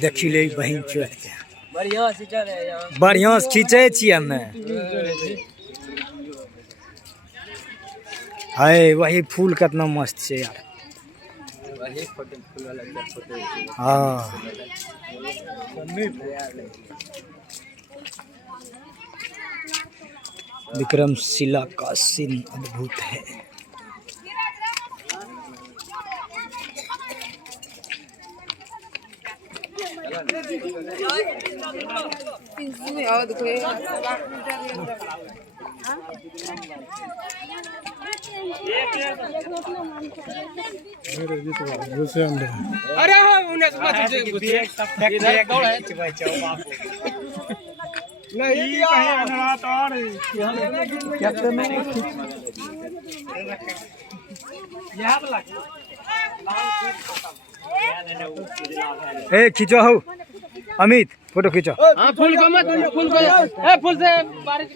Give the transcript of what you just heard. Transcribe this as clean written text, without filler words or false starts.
देखी ले बहन चल बढ़िया से खींचे छी हमें। है वही फूल कितना मस्त है यार। हाँ विक्रमशिला का सीन अद्भुत है। अरे ए खींचो हो अमित फोटो खींचो। हाँ फूल को मत फूल को ए फूल से बारिश